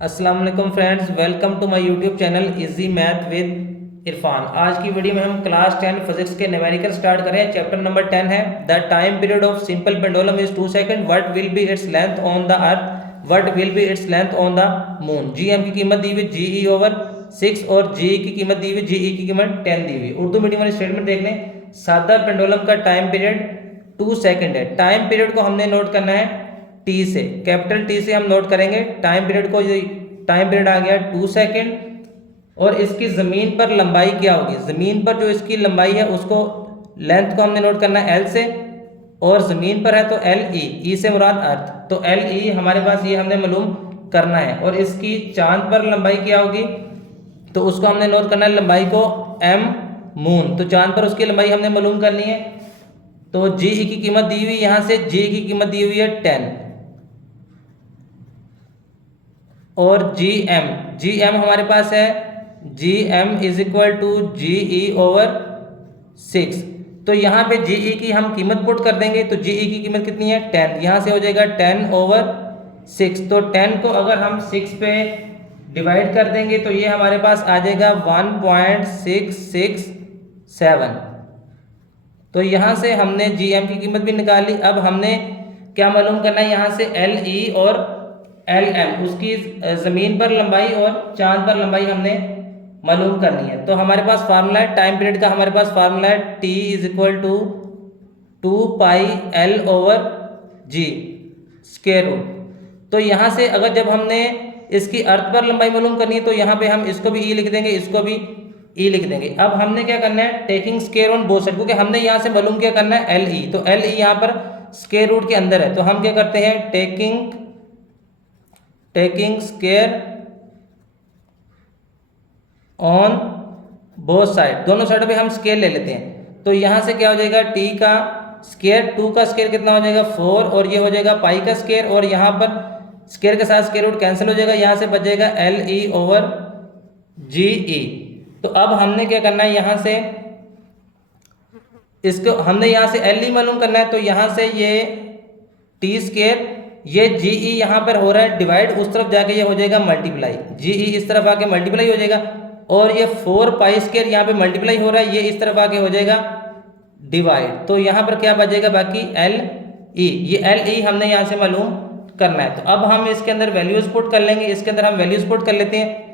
अस्सलाम वालेकुम friends, welcome to my YouTube channel easy math with Irfan. आज की वीडियो में हम क्लास 10 फिजिक्स के न्यूमेरिकल स्टार्ट करें। चैप्टर नंबर 10 है the time period of simple pendulum is 2 second. What will be its length on the earth, what will be its length on the moon. G M की कीमत दी हुई GE over 6 और जी की कीमत दी हुई GE की कीमत 10 दी हुई। उर्दू मीडियम वाली स्टेटमेंट देख लें। सादा पेंडुलम का टाइम पीरियड 2 सेकंड है। टाइम पीरियड को हमने नोट करना है टी से, कैपिटल टी से हम नोट करेंगे टाइम पीरियड को। टाइम पीरियड आ गया 2 सेकंड और इसकी ज़मीन पर लंबाई क्या होगी, ज़मीन पर जो इसकी लंबाई है उसको लेंथ को हमने नोट करना है एल से, और ज़मीन पर है तो एल ई से मुराद अर्थ, तो एल ई हमारे पास ये हमने मालूम करना है। और इसकी चांद पर लंबाई क्या होगी तो उसको हमने नोट करना है लंबाई को एम मून, तो चांद पर उसकी लंबाई हमने मालूम करनी है। तो जी ई की कीमत दी हुई, यहाँ से जी की कीमत दी हुई है 10 और जी एम हमारे पास है g m is equal to g e over 6। तो यहाँ पे जी ई की हम कीमत पुट कर देंगे तो जी ई की कीमत कितनी है 10, यहाँ से हो जाएगा 10 ओवर 6। तो 10 को अगर हम 6 पे डिवाइड कर देंगे तो ये हमारे पास आ जाएगा 1.667। तो यहाँ से हमने जी एम की कीमत भी निकाल ली। अब हमने क्या मालूम करना है, यहाँ से एल ई और एल एम, उसकी ज़मीन पर लंबाई और चांद पर लंबाई हमने मालूम करनी है। तो हमारे पास फार्मूला है टाइम पीरियड का, हमारे पास फार्मूला है T is equal to 2π L over g square root. तो यहाँ से अगर जब हमने इसकी अर्थ पर लंबाई मालूम करनी है तो यहाँ पे हम इसको भी ई लिख देंगे, इसको भी ई लिख देंगे। अब हमने क्या करना है taking square on both side, क्योंकि हमने यहाँ से मालूम क्या करना है एल ई, तो एल ई यहाँ पर स्क्वायर रूट के अंदर है, तो हम क्या करते हैं taking square on both side, दोनों साइडों पे हम स्क्वायर ले लेते हैं। तो यहाँ से क्या हो जाएगा टी का स्क्वायर, 2 का स्क्वायर कितना हो जाएगा 4 और ये हो जाएगा पाई का स्क्वायर, और यहाँ पर स्क्वायर के साथ स्क्वायर रूट कैंसिल हो जाएगा, यहाँ से बच जाएगा एल ई ओवर जी ई। तो अब हमने क्या करना है, यहाँ से इसको हमने यहाँ से एल ई मालूम करना है, तो यहाँ से ये टी स्क्वायर, ये जी ई यहाँ पर हो रहा है डिवाइड, उस तरफ जाके ये हो जाएगा मल्टीप्लाई, जी ई इस तरफ आके मल्टीप्लाई हो जाएगा, और ये 4π स्क्वायर यहाँ पे मल्टीप्लाई हो रहा है, ये इस तरफ आके हो जाएगा डिवाइड। तो यहाँ पर क्या बचेगा बाकी एल ई, ये एल ई हमने यहाँ से मालूम करना है। तो अब हम इसके अंदर वैल्यूज पुट कर लेंगे, इसके अंदर हम वैल्यूज पुट कर लेते हैं।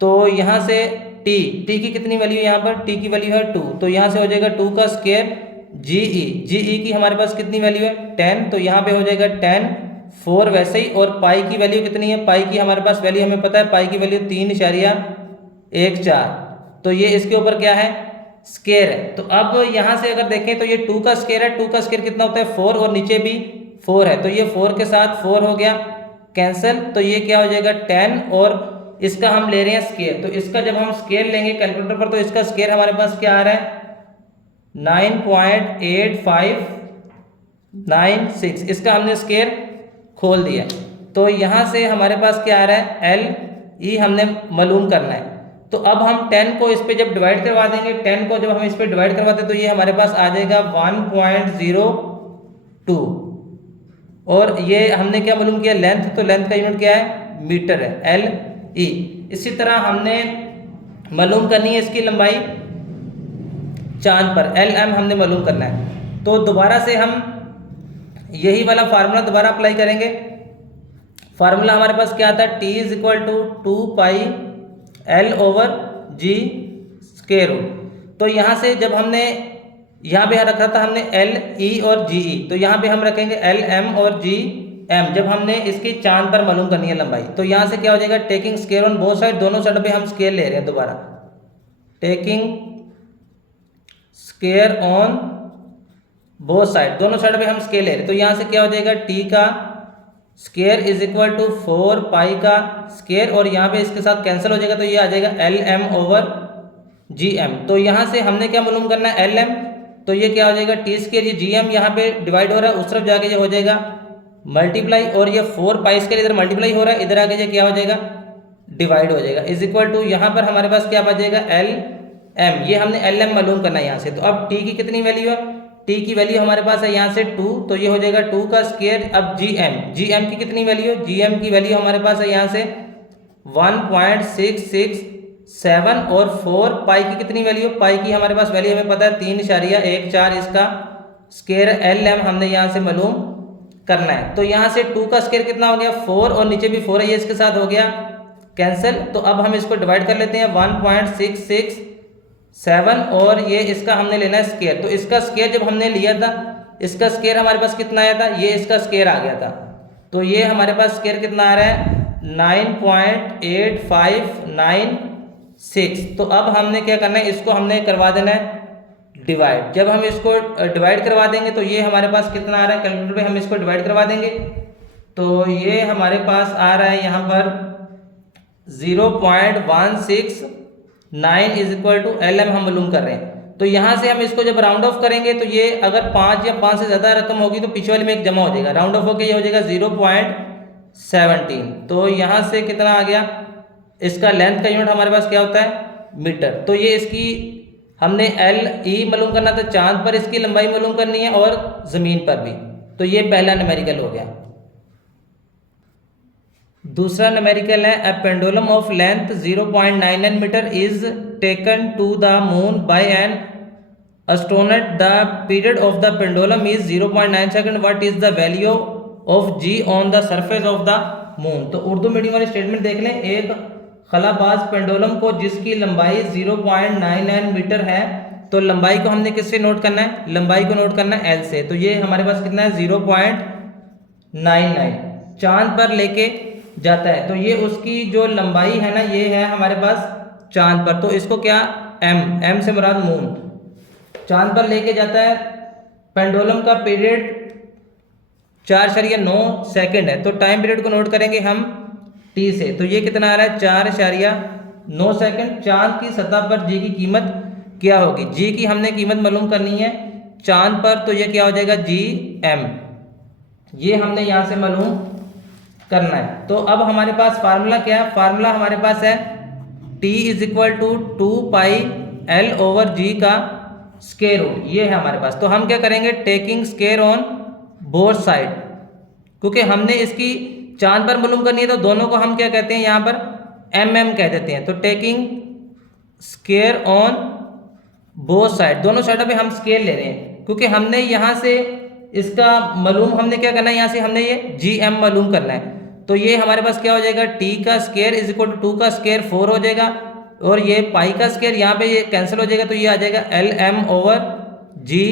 तो यहाँ से टी की कितनी वैल्यू है, यहाँ पर टी की वैल्यू है 2, तो यहाँ से हो जाएगा 2 का स्क्वायर जी ई की हमारे पास कितनी वैल्यू है 10, तो यहाँ पे हो जाएगा 10 4 वैसे ही, और पाई की वैल्यू कितनी है, पाई की हमारे पास वैल्यू हमें पता है, पाई की वैल्यू 3.14, तो ये इसके ऊपर क्या है स्क्वायर है। तो अब यहाँ से अगर देखें तो ये 2 का स्क्वायर है, 2 का स्क्वायर कितना होता है 4 और नीचे भी 4 है, तो ये 4 के साथ 4 हो गया कैंसिल, तो ये क्या हो जाएगा 10 और इसका हम ले रहे हैं स्क्वायर, तो इसका जब हम स्क्वायर लेंगे कैलकुलेटर पर तो इसका स्क्वायर हमारे पास क्या आ रहा है 9.8596, इसका हमने स्क्वायर खोल दिया। तो यहाँ से हमारे पास क्या आ रहा है एल ई हमने मालूम करना है। तो अब हम 10 को इस पे जब डिवाइड करवा देंगे, 10 को जब हम इस पे डिवाइड करवाते हैं तो ये हमारे पास आ जाएगा 1.02, और ये हमने क्या मालूम किया लेंथ, तो लेंथ का यूनिट क्या है मीटर है एल ई। इसी तरह हमने मालूम करनी है इसकी लंबाई चांद पर, एल एम हमने मालूम करना है। तो दोबारा से हम यही वाला फार्मूला दोबारा अप्लाई करेंगे। फार्मूला हमारे पास क्या था T is equal to 2π L over g square root. तो यहाँ से जब हमने यहाँ पे रखा था हमने एल ई और जी ई, तो यहाँ पे हम रखेंगे एल एम और जी एम, जब हमने इसकी चांद पर मालूम करनी है लंबाई। तो यहाँ से क्या हो जाएगा taking square on both side, दोनों साइड पे हम स्क्वायर ले रहे हैं दोबारा, taking square on both side, दोनों साइड पे हम स्क्वायर ले रहे हैं। तो यहाँ से क्या हो जाएगा टी का स्क्वायर इज इक्वल टू 4π का स्क्वायर, और यहाँ पे इसके साथ कैंसिल हो जाएगा, तो ये आ जाएगा l m over g m. तो यहाँ से हमने क्या मालूम करना है एल एम, तो ये क्या हो जाएगा टी स्क्वायर, ये जी एम यहाँ पे डिवाइड हो रहा है, उस तरफ जाके ये हो जाएगा मल्टीप्लाई, और ये 4π स्क्वायर इधर मल्टीप्लाई हो रहा है, इधर आके ये क्या हो जाएगा डिवाइड हो जाएगा, इज इक्वल टू यहाँ पर हमारे पास क्या बचेगा एल एम, ये हमने एल एम मालूम करना है यहाँ से। तो अब टी की कितनी वैल्यू है, टी की वैल्यू हमारे पास है यहाँ से 2, तो ये हो जाएगा 2 का स्क्वायर। अब जी एम की कितनी वैल्यू है, जी एम की वैल्यू हमारे पास है यहाँ से 1.667 और 4 पाई की कितनी वैल्यू, पाई की हमारे पास वैल्यू हमें पता है 3.14, इसका स्केयर एल एम हमने यहाँ से मालूम करना है। तो यहाँ से 2 का स्केयर कितना हो गया 4 और नीचे भी 4 है, ये इसके साथ हो गया कैंसिल। तो अब हम इसको डिवाइड कर लेते हैं 1.667 और ये इसका हमने लेना है स्केयर। तो इसका स्केयर जब हमने लिया था, इसका स्केयर हमारे पास कितना आया था, ये इसका स्केयर आ गया था। तो ये हमारे पास स्केयर कितना आ रहा है 9.8596। तो अब हमने क्या करना है, इसको हमने करवा देना है डिवाइड। जब हम इसको डिवाइड करवा देंगे तो ये हमारे पास कितना आ रहा है, कैलकुलेटर पे हम इसको डिवाइड करवा देंगे तो ये हमारे पास आ रहा है यहाँ पर 0.169 is equal to l m हम मालूम कर रहे हैं। तो यहाँ से हम इसको जब राउंड ऑफ करेंगे तो ये अगर 5 या 5 से ज़्यादा रकम होगी तो पीछे वाले में एक जमा हो जाएगा, राउंड ऑफ होकर ये हो जाएगा 0.17। तो यहाँ से कितना आ गया, इसका लेंथ का यूनिट हमारे पास क्या होता है मीटर। तो ये इसकी हमने एल ई मालूम करना था, चांद पर इसकी लंबाई मालूम करनी है और ज़मीन पर भी। तो ये पहला न्यूमेरिकल हो गया। दूसरा न्यूमेरिकल है a pendulum of length 0.99 metre is taken to the moon by an astronaut. The period of the pendulum is 0.9 second. What is the value of g on the surface of the moon. तो Urdu medium वाली statement देख लें, एक खलाबाज pendulum को जिसकी लंबाई 0.99 metre है, तो लंबाई को हमने किससे नोट करना है, लंबाई को नोट करना है एल से। तो ये हमारे पास कितना है 0.99 चांद पर लेके जाता है। तो ये उसकी जो लंबाई है ना, ये है हमारे पास चांद पर। तो इसको क्या एम से मुराद मून, चांद पर लेके जाता है। पेंडुलम का पीरियड 4.9 सेकंड है। तो टाइम पीरियड को नोट करेंगे हम टी से। तो ये कितना आ रहा है 4.9 सेकंड। चांद की सतह पर जी की कीमत क्या होगी, जी की हमने कीमत मालूम करनी है चांद पर। तो ये क्या हो जाएगा जी एम, ये हमने यहाँ से मालूम करना है। तो अब हमारे पास फार्मूला क्या है, फार्मूला हमारे पास है T is equal to 2 pi L over g का स्क्वायर रूट, ये है हमारे पास। तो हम क्या करेंगे, taking square on both side, क्योंकि हमने इसकी चांद पर मालूम करनी है तो दोनों को हम क्या कहते हैं यहाँ पर एम कह देते हैं। तो taking square on both side, दोनों साइडों पे हम स्केयर ले रहे हैं, क्योंकि हमने यहाँ से इसका मालूम हमने क्या करना है, यहाँ से हमने ये जी एम मालूम करना है। तो ये हमारे पास क्या हो जाएगा, टी का स्क्वायर इज इक्वल टू 2 का स्क्वायर 4 हो जाएगा, और ये पाई का स्क्वायर यहाँ पे ये कैंसिल हो जाएगा। तो ये आ जाएगा l m over g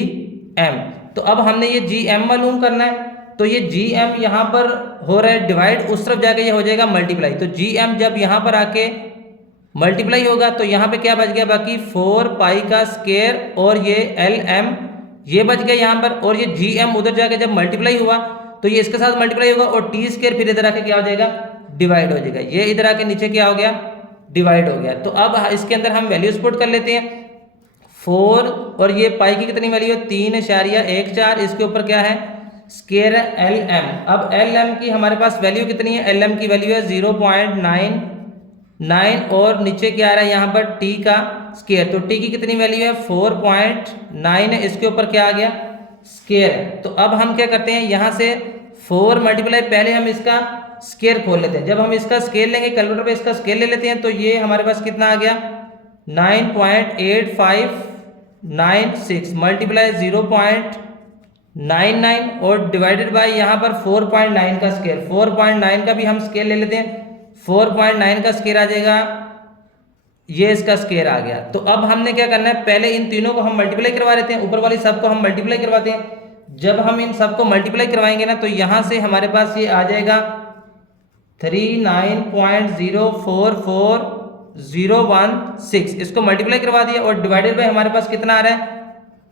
m. तो अब हमने ये जी एम मालूम करना है। तो ये जी एम यहाँ पर हो रहा है डिवाइड, उस तरफ जाके ये हो जाएगा मल्टीप्लाई। तो जी एम जब यहाँ पर आके मल्टीप्लाई होगा तो यहाँ पे क्या बच गया, बाकी 4 पाई का स्क्वायर और ये एल एम ये बच गया यहाँ पर, और ये जी एम उधर जाके जब मल्टीप्लाई हुआ तो ये इसके साथ मल्टीप्लाई होगा, और टी स्क्वायर फिर इधर आके क्या हो जाएगा, डिवाइड हो जाएगा। ये इधर आके नीचे क्या हो गया, डिवाइड हो गया। तो अब इसके अंदर हम वैल्यूज पुट कर लेते हैं 4, और ये पाई की कितनी वैल्यू है 3.14, इसके ऊपर क्या है स्क्वायर एल एम। अब एल एम की हमारे पास वैल्यू कितनी है, एल एम की वैल्यू है 0.99, और नीचे क्या आ रहा है यहाँ पर टी का स्क्वायर। तो टी की कितनी वैल्यू है 4.9 है, इसके ऊपर क्या आ गया स्क्वायर। तो अब हम क्या करते हैं, यहाँ से 4 मल्टीप्लाई, पहले हम इसका स्क्वायर खोल लेते हैं। जब हम इसका स्क्वायर लेंगे कैलकुलेटर पे इसका स्क्वायर ले लेते हैं, तो ये हमारे पास कितना आ गया 9.8596 मल्टीप्लाई 0.99 और डिवाइडेड बाय यहाँ पर 4.9 का स्क्वायर। 4.9 का भी हम स्क्वायर ले लेते हैं, 4.9 का स्क्वायर आ जाएगा, ये इसका स्क्वायर आ गया। तो अब हमने क्या करना है, पहले इन तीनों को हम मल्टीप्लाई करवा लेते हैं, ऊपर वाली सब को हम मल्टीप्लाई करवाते हैं। जब हम इन सब को मल्टीप्लाई करवाएंगे ना, तो यहाँ से हमारे पास ये आ जाएगा 39.044016। इसको मल्टीप्लाई करवा दिया, और डिवाइडेड बाय हमारे पास कितना आ रहा है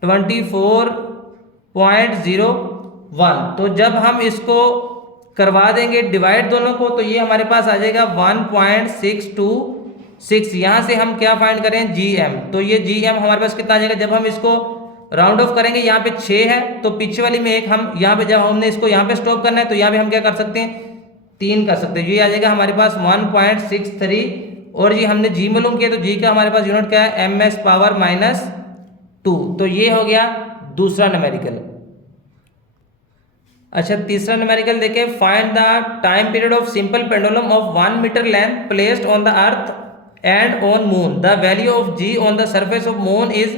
24.01। तो जब हम इसको करवा देंगे डिवाइड दोनों को, तो ये हमारे पास आ जाएगा 1.626। यहाँ से हम क्या फाइंड करें जी एम। तो ये जी एम हमारे पास कितना आ जाएगा, जब हम इसको राउंड ऑफ करेंगे, यहाँ पे 6 है तो पीछे वाली में एक हम यहाँ पे, जब हमने इसको यहाँ पे स्टॉप करना है तो यहाँ पे हम क्या कर सकते हैं 3 कर सकते हैं। ये आ जाएगा हमारे पास 1.63, और ये हमने जी मालूम किया तो जी का हमारे पास यूनिट क्या है ms पावर -2। तो ये हो गया दूसरा न्यूमेरिकल। अच्छा, तीसरा न्यूमेरिकल देखें, find the time period of simple pendulum of 1 metre length placed on the earth and on moon. The value of g on the surface of moon is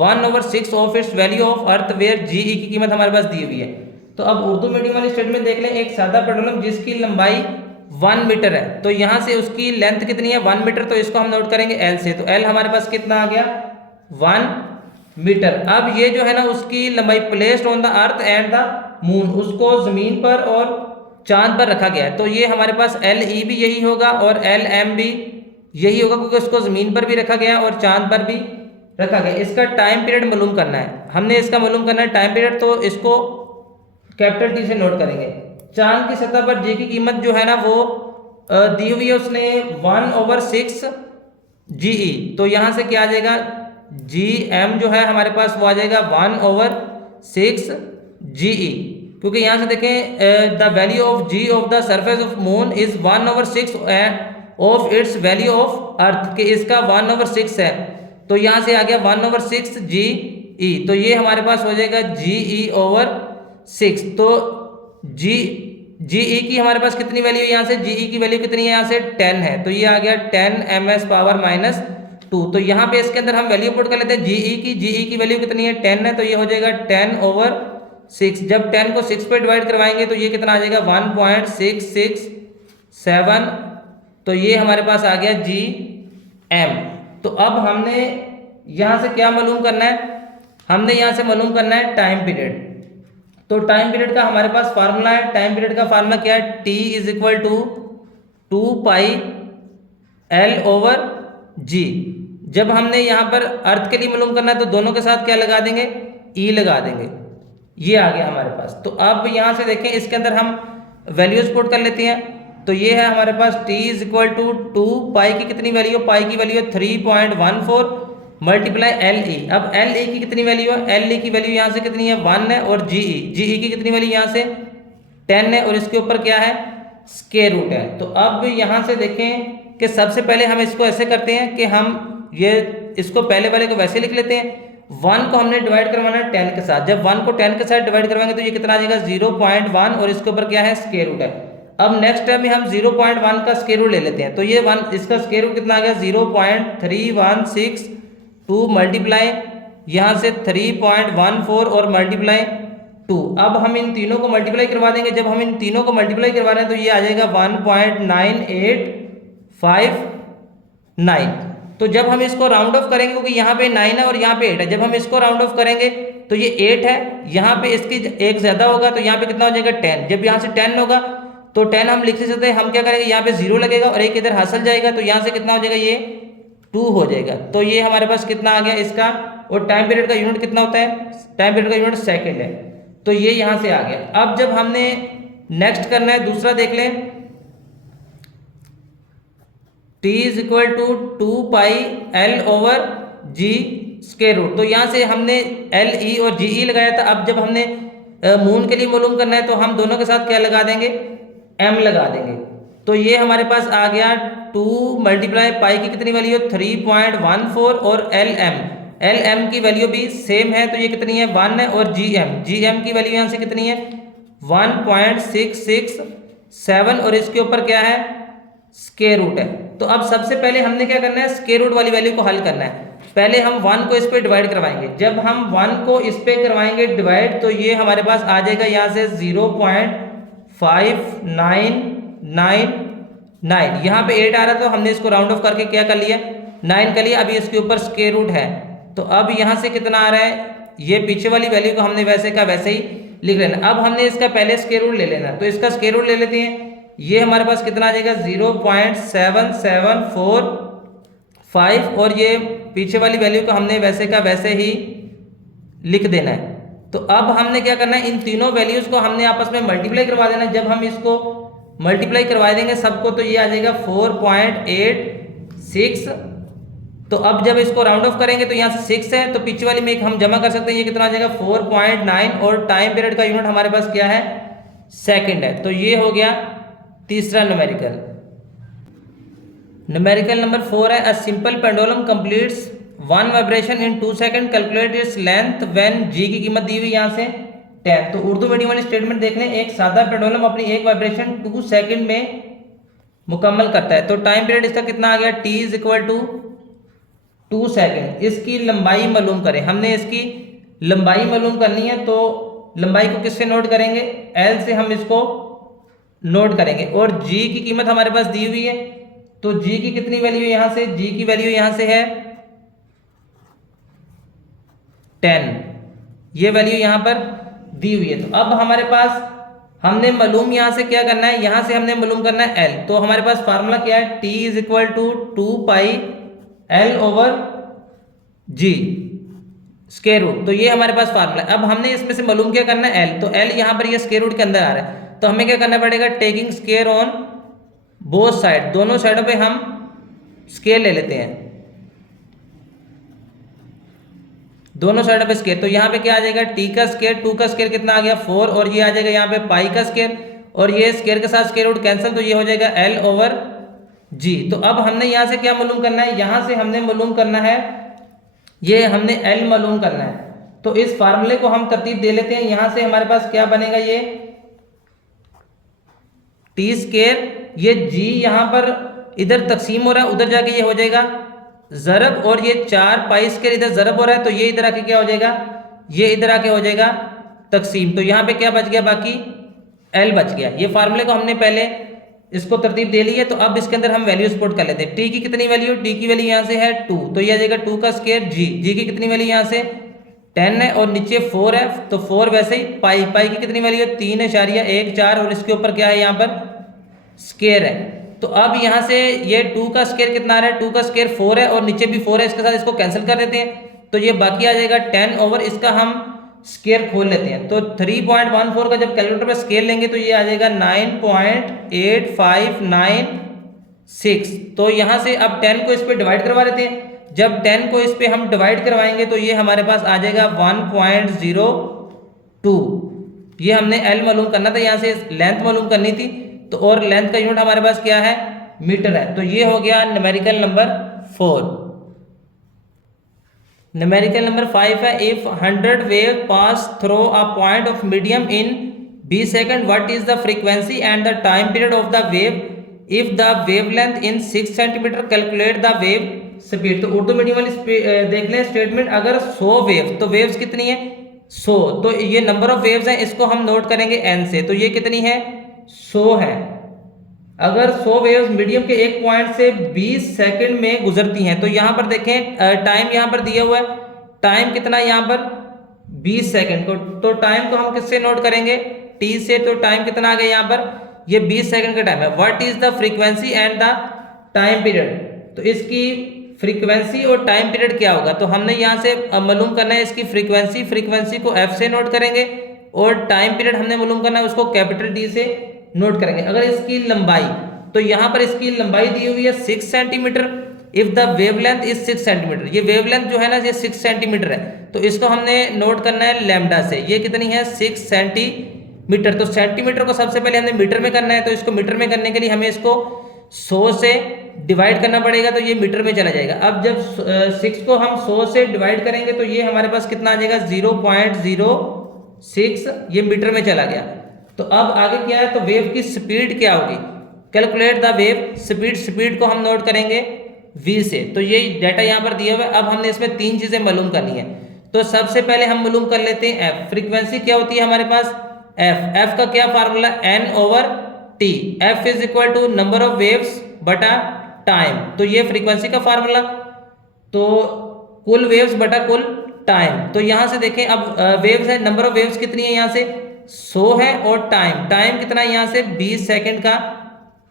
1/6 of its value of earth, where g e की कीमत हमारे पास दी हुई है। तो अब Urdu medium वाली statement देख लें, एक सादा पेंडुलम जिसकी लंबाई 1 मीटर है, तो यहाँ से उसकी लेंथ कितनी है 1 मीटर, तो इसको हम नोट करेंगे एल से। तो एल हमारे पास कितना आ गया 1 मीटर। अब ये जो है ना उसकी लंबाई placed on the earth and the moon, उसको जमीन पर और चांद पर रखा गया है, तो ये हमारे पास एल ई भी यही होगा और एल एम भी यही होगा, क्योंकि उसको जमीन पर भी रखा गया और चांद पर भी रखा गया। इसका टाइम पीरियड मालूम करना है, हमने इसका मालूम करना है टाइम पीरियड, तो इसको कैपिटल टी से नोट करेंगे। चांद की सतह पर जी की कीमत जो है ना वो दी हुई है उसने 1/6 जी ई, तो यहाँ से क्या आ जाएगा जी एम जो है हमारे पास वो आ जाएगा 1/6 जी ई, क्योंकि यहाँ से देखें the value of g of the surface of moon is 1/6 of its value of earth, के इसका 1/6 है, तो यहाँ से आ गया 1/6 जी ई, तो ये हमारे पास हो जाएगा जी ई ओवर 6। तो जी ई की हमारे पास कितनी वैल्यू है, यहाँ से जी ई की वैल्यू कितनी है, यहाँ से 10 है, तो ये आ गया 10 ms पावर -2। तो यहाँ पे इसके अंदर हम वैल्यू पुट कर लेते हैं जी ई की वैल्यू कितनी है 10 है, तो ये हो जाएगा 10/6। जब 10 को 6 पे डिवाइड करवाएंगे तो ये कितना आ जाएगा 1.667, तो ये हमारे पास आ गया जी एम। तो अब हमने यहाँ से क्या मालूम करना है, हमने यहाँ से मालूम करना है टाइम पीरियड। तो टाइम पीरियड का हमारे पास फार्मूला है, टाइम पीरियड का फार्मूला क्या है, T = 2πL/G। जब हमने यहाँ पर अर्थ के लिए मालूम करना है तो दोनों के साथ क्या लगा देंगे E लगा देंगे, ये आ गया हमारे पास। तो अब यहाँ से देखें इसके अंदर हम वैल्यूज पुट कर लेते हैं, तो ये है हमारे पास T = 2 पाई की कितनी वैल्यू है, पाई की वैल्यू है 3.14 मल्टीप्लाई एल ई। अब एल ई की कितनी वैल्यू है, एल ई की वैल्यू यहाँ से कितनी है 1 है, और जी ई की कितनी वैल्यू यहाँ से 10 है, और इसके ऊपर क्या है स्क्वायर रूट है। तो अब यहाँ से देखें कि सबसे पहले हम इसको ऐसे करते हैं कि हम ये इसको पहले वाले को वैसे लिख लेते हैं, 1 को हमने डिवाइड करवाना है 10 के साथ, जब 1 को 10 के साथ डिवाइड करवाएंगे तो ये कितना आ जाएगा 0.1, और इसके ऊपर क्या है स्क्वायर रूट है। अब नेक्स्ट स्टेप में हम 0.1 का स्क्वायर रूट ले लेते हैं, तो ये 1 इसका स्क्वायर रूट कितना आ गया 0.3162 मल्टीप्लाई यहाँ से 3.14 और मल्टीप्लाई 2। अब हम इन तीनों को मल्टीप्लाई करवा देंगे, जब हम इन तीनों को मल्टीप्लाई करवा रहे हैं तो ये आ जाएगा 1.9859। तो जब हम इसको राउंड ऑफ करेंगे, क्योंकि यहाँ पे 9 है और यहाँ पे 8 है, जब हम इसको राउंड ऑफ करेंगे तो ये 8 है, यहाँ पे इसकी एक ज्यादा होगा तो यहाँ पे कितना हो जाएगा 10। जब यहाँ से 10 होगा तो 10 हम लिख सकते हैं, हम क्या करेंगे यहाँ पे 0 लगेगा और एक इधर हासिल जाएगा, तो यहाँ से कितना हो जाएगा ये 2 हो जाएगा। तो ये हमारे पास कितना आ गया इसका, और टाइम पीरियड का यूनिट कितना होता है, टाइम पीरियड का यूनिट सेकंड है, तो ये यहाँ से आ गया। अब जब हमने नेक्स्ट करना है दूसरा देख लें, T = 2πL/G स्क्वायर रूट। तो यहाँ से हमने एल ई और जी ई लगाया था, अब जब हमने मून के लिए मालूम करना है तो हम दोनों के साथ क्या लगा देंगे m लगा देंगे। तो ये हमारे पास आ गया 2 मल्टीप्लाई पाई की कितनी वैल्यू है 3.14 और एल एम की वैल्यू भी सेम है, तो ये कितनी है 1 है, और जी एम की वैल्यू यहाँ से कितनी है 1.667, और इसके ऊपर क्या है स्क्वायर रूट है। तो अब सबसे पहले हमने क्या करना है स्क्वायर रूट वाली वैल्यू को हल करना है। पहले हम 1 को इस पे डिवाइड करवाएंगे, जब हम 1 को इस पे करवाएंगे डिवाइड तो ये हमारे पास आ जाएगा यहाँ से 0.5999। यहाँ पे 8 आ रहा तो हमने इसको राउंड ऑफ करके क्या कर लिया 9 कर लिया, अभी इसके ऊपर स्क्वायर रूट है। तो अब यहाँ से कितना आ रहा है, ये पीछे वाली वैल्यू को हमने वैसे का वैसे ही लिख लेना। अब हमने इसका पहले स्क्वायर रूट ले लेना, तो इसका स्क्वायर रूट ले लेते हैं, ये हमारे पास कितना आ जाएगा 0.7745, और ये पीछे वाली वैल्यू को हमने वैसे का वैसे ही लिख देना है। तो अब हमने क्या करना है, इन तीनों वैल्यूज को हमने आपस में मल्टीप्लाई करवा देना है। जब हम इसको मल्टीप्लाई करवा देंगे सबको तो ये आ जाएगा 4.86। तो अब जब इसको राउंड ऑफ करेंगे तो यहाँ से 6 है, तो पीछे वाली में एक हम जमा कर सकते हैं, ये कितना आ जाएगा 4.9, और टाइम पीरियड का यूनिट हमारे पास क्या है सेकंड है। तो ये हो गया तीसरा न्यूमेरिकल। न्यूमेरिकल नंबर 4 है, a simple pendulum completes 1 vibration in 2 second, calculate its length when g की कीमत दी हुई यहाँ से 10। तो उर्दू मीडियम वाली स्टेटमेंट देख लें, एक सादा पेंडुलम अपनी एक वाइब्रेशन 2 सेकंड में मुकम्मल करता है। तो टाइम पीरियड इसका कितना आ गया, t is equal to 2 second. इसकी लंबाई मालूम करें, हमने इसकी लंबाई मालूम करनी है। तो लंबाई को किससे नोट करेंगे, l से हम इसको नोट करेंगे। और g की कीमत हमारे पास दी हुई है, तो g की कितनी वैल्यू यहाँ से, g की वैल्यू यहाँ से है 10, ये वैल्यू यहाँ पर दी हुई है। तो अब हमारे पास हमने मालूम यहाँ से क्या करना है, यहाँ से हमने मालूम करना है l। तो हमारे पास फार्मूला क्या है, t is equal to 2 pi l over g square root. तो ये हमारे पास फार्मूला है। अब हमने इसमें से मालूम क्या करना है, l। तो l यहाँ पर ये स्क्वायर रूट के अंदर आ रहा है, तो हमें क्या करना पड़ेगा, taking square on both side, दोनों साइडों पे हम स्क्वायर ले लेते हैं, दोनों साइडों पे स्क्वायर। तो यहाँ पे क्या आ जाएगा, t का स्क्वायर, 2 का स्क्वायर कितना आ गया 4, और ये आ जाएगा यहाँ पे पाई का स्क्वायर, और ये स्क्वायर के साथ स्क्वायर रूट कैंसिल, तो ये हो जाएगा l ओवर g। तो अब हमने यहाँ से क्या मालूम करना है, यहाँ से हमने मालूम करना है, ये हमने l मालूम करना है। तो इस फार्मूले को हम तरतीब दे लेते हैं। यहाँ से हमारे पास क्या बनेगा, ये t स्क्वायर, ये g यहाँ पर इधर तकसीम हो रहा है, उधर जाके ये हो जाएगा ज़रब, और ये 4 पाई स्क्वायर इधर ज़रब हो रहा है, तो ये इधर आके क्या हो जाएगा, ये इधर आके हो जाएगा तकसीम। तो यहाँ पे क्या बच गया, बाकी l बच गया। ये फार्मूले को हमने पहले इसको तरतीब दे ली है। तो अब इसके अंदर हम वैल्यू सपोर्ट कर लेते हैं। t की कितनी वैल्यू, t की वैल्यू यहाँ से है 2, तो ये आ जाएगा 2 का स्क्वायर g, g की कितनी वैल्यू यहाँ से 10 है, और नीचे 4 है, तो 4 वैसे ही पाई, पाई की कितनी वैल्यू है 3.14, और इसके ऊपर क्या है यहाँ पर स्क्वायर है। तो अब यहाँ से ये 2 का स्क्वायर कितना आ रहा है, 2 का स्क्वायर 4 है, और नीचे भी 4 है, इसके साथ इसको कैंसिल कर देते हैं, तो ये बाकी आ जाएगा 10 ओवर, इसका हम स्क्वायर खोल लेते हैं। तो 3.14 का जब कैलकुलेटर पे स्केल लेंगे तो ये आ जाएगा 9.8596। तो यहाँ से अब 10 को इस पे डिवाइड करवा देते हैं। जब 10 को इस पे हम डिवाइड करवाएंगे तो ये हमारे पास आ जाएगा 1.02। ये हमने l मालूम करना था, यहाँ से लेंथ मालूम करनी थी, तो और लेंथ का यूनिट हमारे पास क्या है, मीटर है। तो ये हो गया न्यूमेरिकल नंबर 4। न्यूमेरिकल नंबर 5 है, if 100 wave pass through a point of medium in b second, what is the frequency and the time period of the wave if the wavelength in 6 centimetre, calculate the wave speed. तो Urdu medium वाली देख लें statement, अगर 100 wave, तो waves कितनी है 100, तो ये नंबर ऑफ वेव्स हैं, इसको हम नोट करेंगे n से, तो ये कितनी है 100 है। अगर 100 वेव्स मीडियम के एक पॉइंट से 20 सेकंड में गुजरती हैं, तो यहाँ पर देखें टाइम यहाँ पर दिया हुआ है, टाइम कितना है यहाँ पर 20 सेकंड को, तो टाइम को हम किससे नोट करेंगे, t से। तो टाइम कितना आ गया यहाँ पर, ये 20 सेकंड का टाइम है। What is the frequency and the time period, तो इसकी फ्रीक्वेंसी और टाइम पीरियड क्या होगा, तो हमने यहाँ से मालूम करना है इसकी फ्रीक्वेंसी, फ्रीक्वेंसी को f से नोट करेंगे, और टाइम पीरियड हमने मालूम करना है उसको कैपिटल D से नोट करेंगे। अगर इसकी लंबाई, तो यहाँ पर इसकी लंबाई दी हुई है 6 centimetre, if the wavelength is 6 centimetre, ये वेवलेंथ जो है ना ये 6 सेंटीमीटर है, तो इसको हमने नोट करना है लैम्डा से, ये कितनी है 6 सेंटीमीटर। तो सेंटीमीटर को सबसे पहले हमने मीटर में करना है, तो इसको मीटर में करने के लिए हमें इसको 100 से डिवाइड करना पड़ेगा, तो ये मीटर में चला जाएगा। अब जब 6 को हम 100 से डिवाइड करेंगे तो ये हमारे पास कितना आ जाएगा 0.06, ये मीटर में चला गया। तो अब आगे क्या है, तो वेव की स्पीड क्या होगी, calculate the wave speed, speed को हम नोट करेंगे v से। तो ये डाटा यहाँ पर दिया हुआ है। अब हमने इसमें 3 चीजें मालूम करनी है। तो सबसे पहले हम मालूम कर लेते हैं f, फ्रीक्वेंसी क्या होती है हमारे पास f का क्या formula n over t, f is equal to number of waves बटा टाइम, तो ये फ्रीक्वेंसी का फार्मूला, तो कुल वेव्स बटा कुल टाइम। तो यहाँ से देखें अब वेव्स है, नंबर ऑफ वेव्स कितनी है यहाँ से 100 है, और टाइम कितना है यहाँ से 20 सेकंड का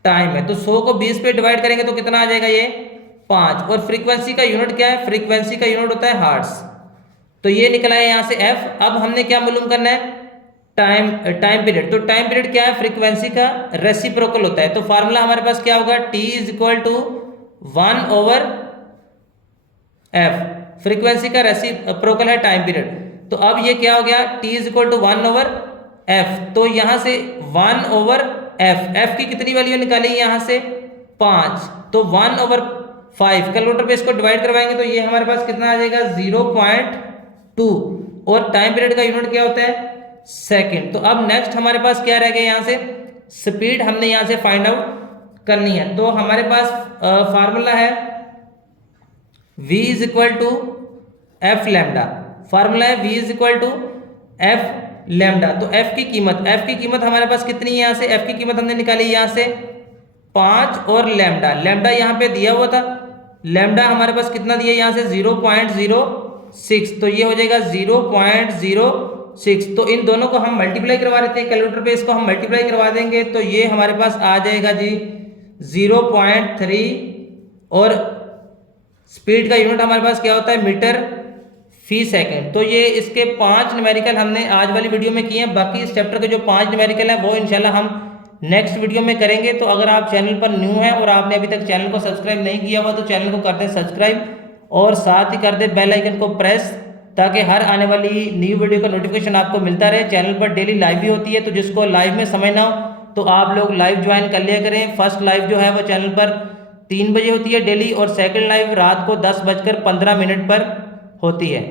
टाइम है, तो 100 को 20 पे डिवाइड करेंगे तो कितना आ जाएगा ये 5। और फ्रीक्वेंसी का यूनिट क्या है, फ्रीक्वेंसी का यूनिट होता है हर्ट्ज, तो ये निकला है यहाँ से f। अब हमने क्या मालूम करना है, टाइम पीरियड। तो टाइम पीरियड क्या है, फ्रीक्वेंसी का रेसिप्रोकल होता है। तो फार्मूला हमारे पास क्या होगा, t is equal to 1 over f, frequency का रेसिप्रोकल है टाइम पीरियड। तो अब ये क्या हो गया, t is equal to 1 over f, तो यहाँ से 1 ओवर f की कितनी वैल्यू निकाली यहाँ से 5, तो 1 ओवर 5, कैलकुलेटर पे इसको डिवाइड करवाएंगे तो ये हमारे पास कितना आ जाएगा 0.2, और टाइम पीरियड का यूनिट क्या होता है सेकंड। तो अब नेक्स्ट हमारे पास क्या रह गया, यहाँ से स्पीड हमने यहाँ से फाइंड आउट करनी है। तो हमारे पास फार्मूला है v is equal to f lambda, formula है v is equal to f lambda. तो f की कीमत हमारे पास कितनी है, यहाँ से f की कीमत हमने निकाली यहाँ से 5 और लैम्डा यहाँ पे दिया हुआ था, लैम्डा हमारे पास कितना दिया यहाँ से 0.06, तो ये हो जाएगा 0.06। तो इन दोनों को हम मल्टीप्लाई करवा देते हैं कैलकुलेटर पे, इसको हम मल्टीप्लाई करवा देंगे तो ये हमारे पास आ जाएगा जी 0.3 और स्पीड का यूनिट हमारे पास क्या होता है मीटर फी सेकंड। तो ये इसके 5 न्यूमेरिकल हमने आज वाली वीडियो में किए हैं, बाकी इस चैप्टर के जो 5 न्यूमेरिकल है वो इंशाल्लाह हम नेक्स्ट वीडियो में करेंगे। तो अगर आप चैनल पर न्यू हैं और आपने अभी तक चैनल को सब्सक्राइब नहीं किया हुआ तो चैनल को कर दें सब्सक्राइब और साथ ही कर दें बेल आइकन को प्रेस, ताकि हर आने वाली न्यू वीडियो का नोटिफिकेशन आपको मिलता रहे। चैनल पर डेली लाइव भी होती है, तो जिसको लाइव में समय ना हो तो आप लोग लाइव ज्वाइन कर लिया करें। फर्स्ट लाइव जो है वो चैनल पर 3 बजे होती है डेली और सेकंड लाइव रात को 10:15 पर होती है।